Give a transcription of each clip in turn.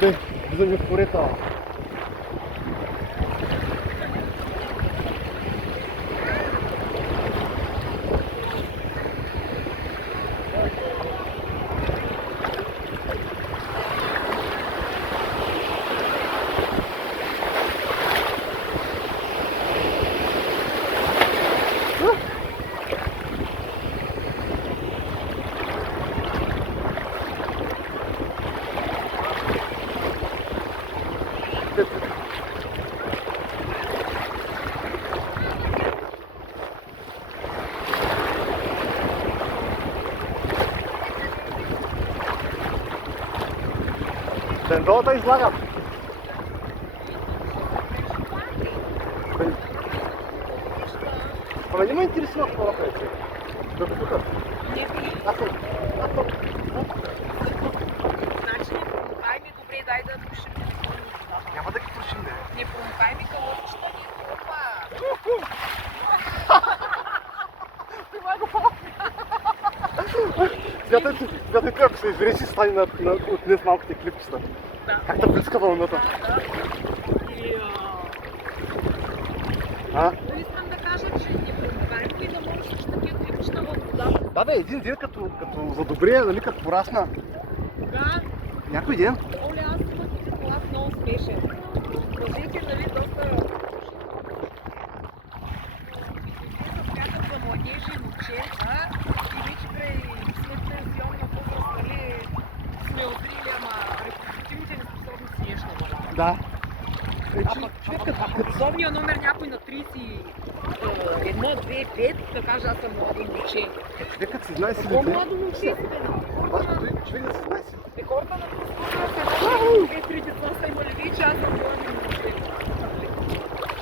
Те, влизаме в порета. Бензолата излагам. Ама не ме интересува какво направи. Да го тука. Не би. Значи не промокай ми, добре, дай да пушим. Няма да ги пушим, бе. Не промокай ми калъчета ни, опа! Смятай, ако се извери, си стане от днес малките клипчета. Да. Как да близка вълната? А? Но искам да кажа, че не промокай ми да можеш с такива клипчета във водата. Да бе, един ден като задобрее, нали, като порасна. Да. Някой ден. Оле, аз имах един клас много смешен. Мъжете, нали, доста... Смятат за младежи и момчета и вече край след пенсионна възраст, нали, сме отрили, ама репродуктивните неспособности нещо. Да. Ако подобния номер някой на 31, 2, 5, да каже аз съм младо момче. Човек като си знае Какво силите. младо момче си, бе? Човек да си знае силите. Хората на простора са 2-3 деца са имали вече, аз съм младо момче.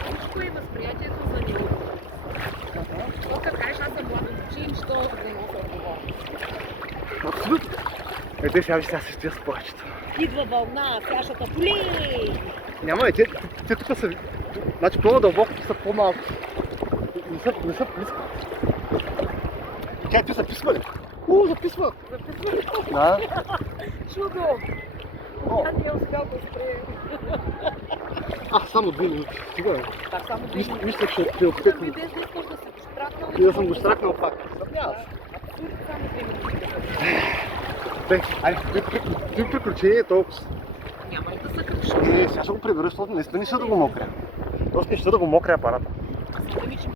Всичко е възприятието за неудобност. То като кажеш аз съм младо момче, им що да нося отговорност. Абсолютно. Те сега ще се стоя с плачета. Идва вълна, сяшата полей! Няма, те тук са... Значи по-надълбоко са по-малко. Не са близко. Те са писвали. Записват. Записва ли? Да. Чудо! Тя не е успял да спре. Само 2 минути. Сигурно. Так, само 2 минути. Мислех, че е от 5 Ами минути. днес не искаш да си го стракнал. И да съм го стракнал пак. Съмнявам се. Абсурд, само 2 минути да бъде. Бе, айде, това приключение е толкова. Няма ли да се кръвиш? Сега ще го прибера, защото наистина не ще да го мокря. Просто не ще да го мокря апарата. Аз да ми, че